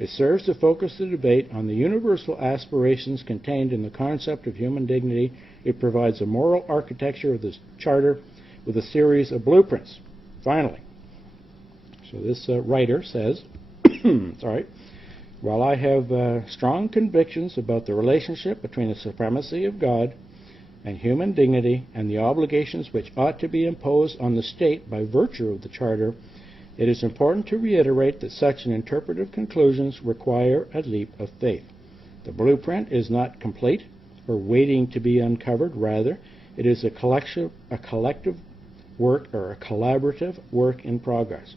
It serves to focus the debate on the universal aspirations contained in the concept of human dignity. It provides a moral architecture of this charter with a series of blueprints. Finally, so this writer says, sorry, while I have strong convictions about the relationship between the supremacy of God and human dignity and the obligations which ought to be imposed on the state by virtue of the charter, it is important to reiterate that such an interpretive conclusions require a leap of faith. The blueprint is not complete or waiting to be uncovered. Rather, it is a collective work or a collaborative work in progress.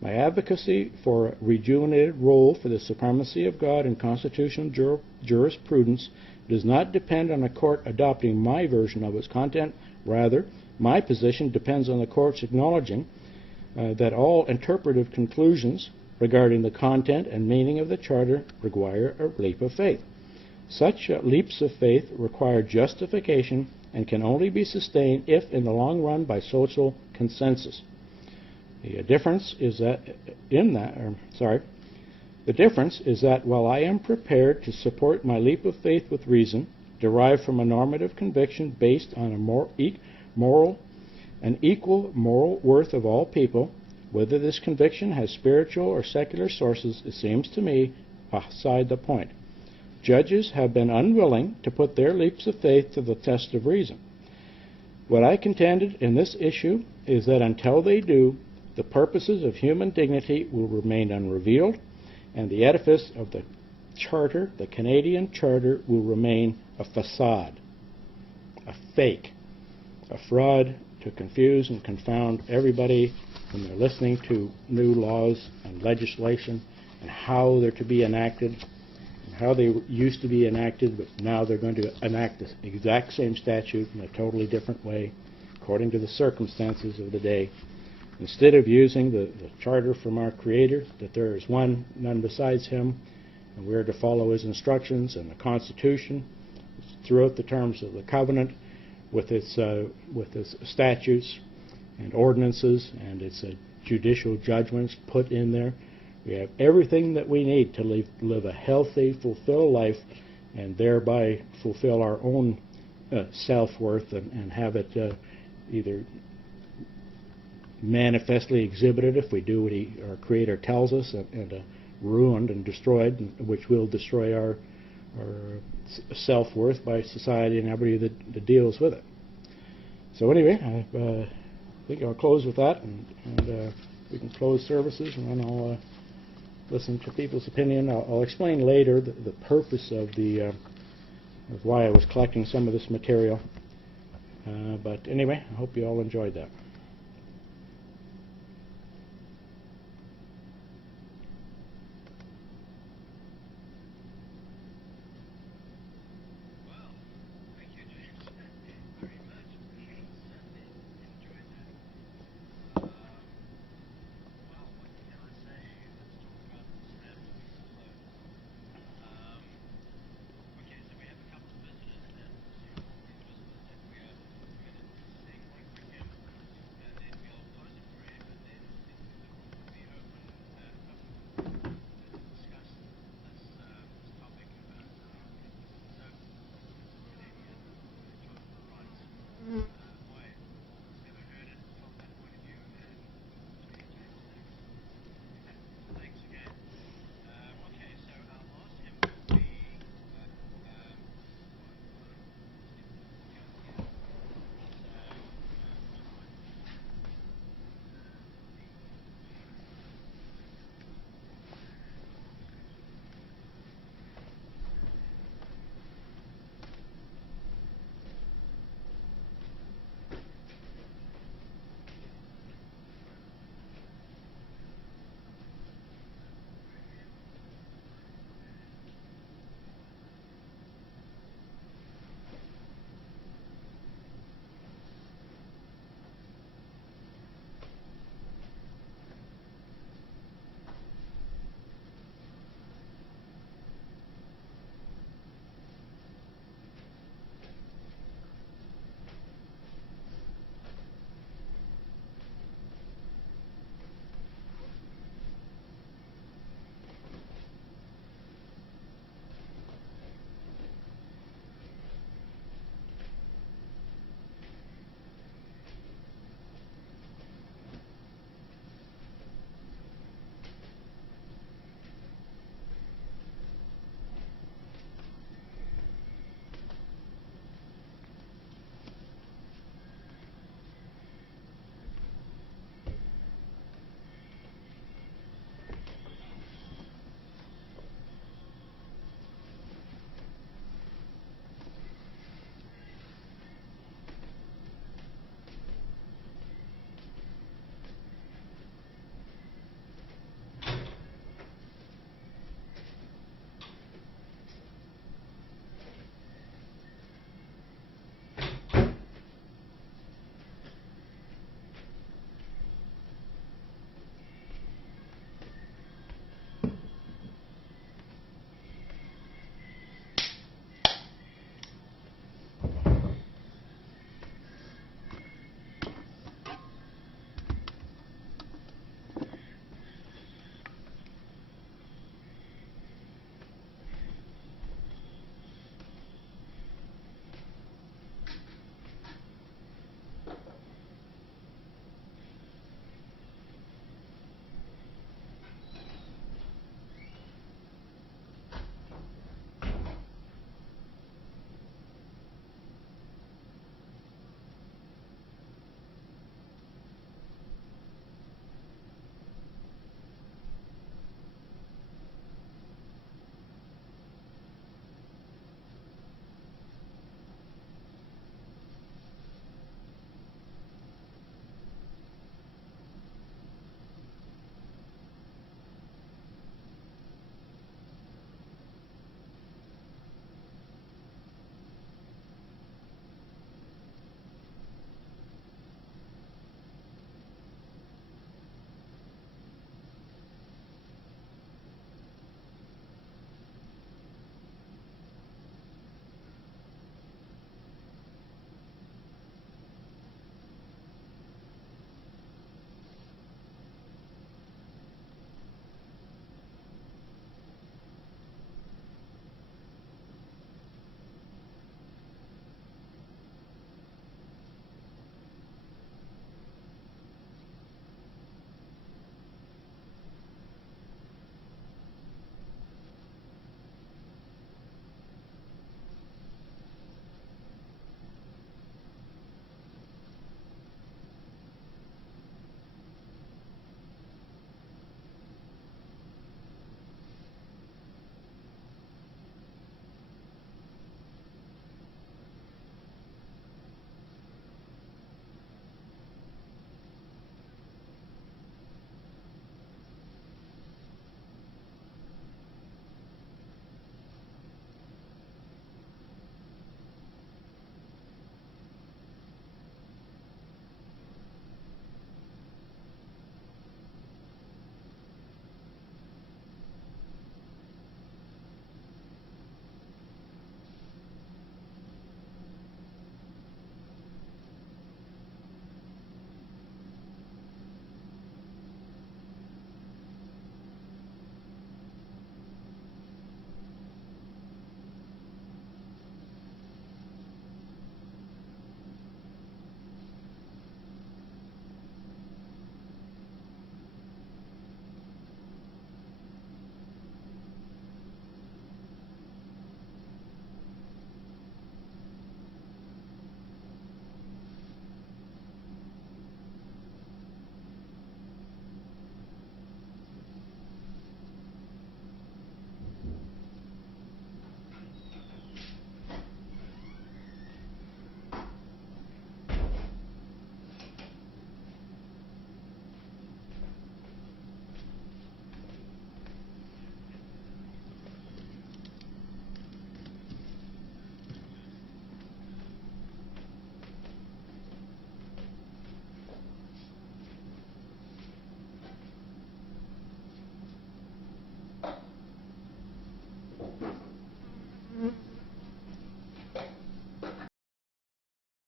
My advocacy for a rejuvenated role for the supremacy of God in constitutional jurisprudence does not depend on a court adopting my version of its content. Rather, my position depends on the court's acknowledging that all interpretive conclusions regarding the content and meaning of the Charter require a leap of faith. Such leaps of faith require justification and can only be sustained if, in the long run, by social consensus. The difference is that while I am prepared to support my leap of faith with reason, derived from a normative conviction based on an equal moral worth of all people, whether this conviction has spiritual or secular sources, it seems to me beside the point. Judges have been unwilling to put their leaps of faith to the test of reason. What I contended in this issue is that until they do, the purposes of human dignity will remain unrevealed, and the edifice of the Charter, the Canadian Charter, will remain a facade, a fake, a fraud to confuse and confound everybody when they're listening to new laws and legislation and how they're to be enacted and how they used to be enacted, but now they're going to enact the exact same statute in a totally different way according to the circumstances of the day. Instead of using the Charter from our Creator, that there is one, none besides Him, and we are to follow His instructions, and the Constitution throughout the terms of the covenant with its statutes and ordinances and its judicial judgments put in there. We have everything that we need to live a healthy, fulfilled life and thereby fulfill our own self-worth and have it either manifestly exhibited if we do what our Creator tells us, and ruined and destroyed, which will destroy our self-worth by society and everybody that deals with it. So anyway, I think I'll close with that, and we can close services, and then I'll listen to people's opinion. I'll explain later the purpose of why I was collecting some of this material. But anyway, I hope you all enjoyed that.